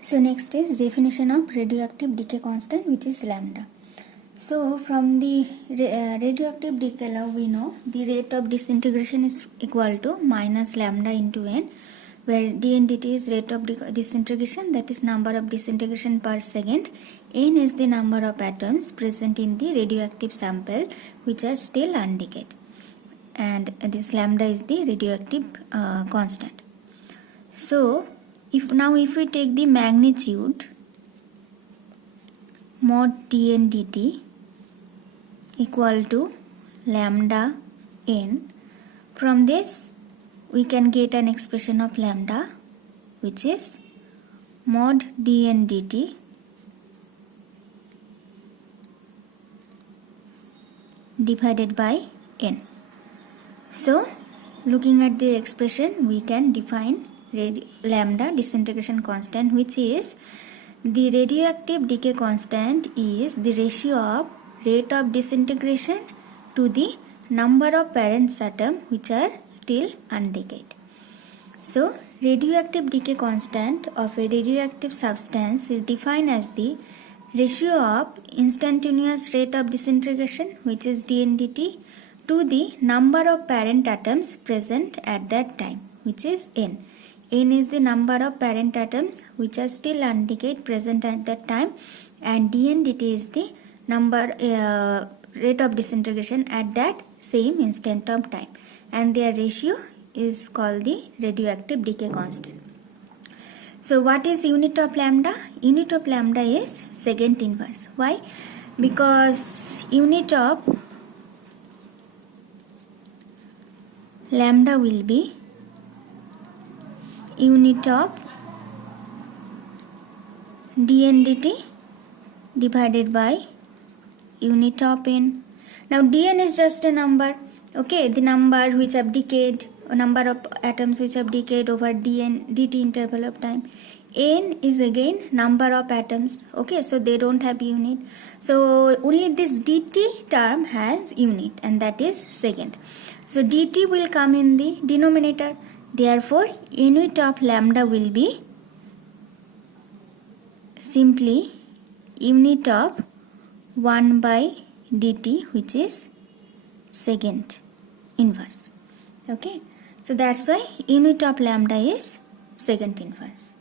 So next is definition of radioactive decay constant, which is lambda. So from the radioactive decay law, we know the rate of disintegration is equal to minus lambda into n, where d and dt is rate of disintegration, that is number of disintegration per second. N is the number of atoms present in the radioactive sample which are still undecayed, and this lambda is the radioactive constant. So if we take the magnitude mod d and dt equal to lambda n, from this we can get an expression of lambda which is mod d and dt divided by n. So looking at the expression, we can define lambda disintegration constant, which is the radioactive decay constant is the ratio of rate of disintegration to the number of parent atoms which are still undecayed. So radioactive decay constant of a radioactive substance is defined as the ratio of instantaneous rate of disintegration, which is d and dt, to the number of parent atoms present at that time, which is n. N is the number of parent atoms which are still undecayed present at that time, and d and dt is the number rate of disintegration at that same instant of time, and their ratio is called the radioactive decay constant. So what is unit of lambda? Unit of lambda is second inverse. Why? Because unit of lambda will be unit of d and dt divided by unit of n. Now dn is just a number, okay, the number which have decayed, or number of atoms which have decayed over dt interval of time. N is again number of atoms, okay, so they don't have unit. So only this dt term has unit, and that is second. So dt will come in the denominator. Therefore, unit of lambda will be simply unit of 1 by dt, which is second inverse. Okay, so that's why unit of lambda is second inverse.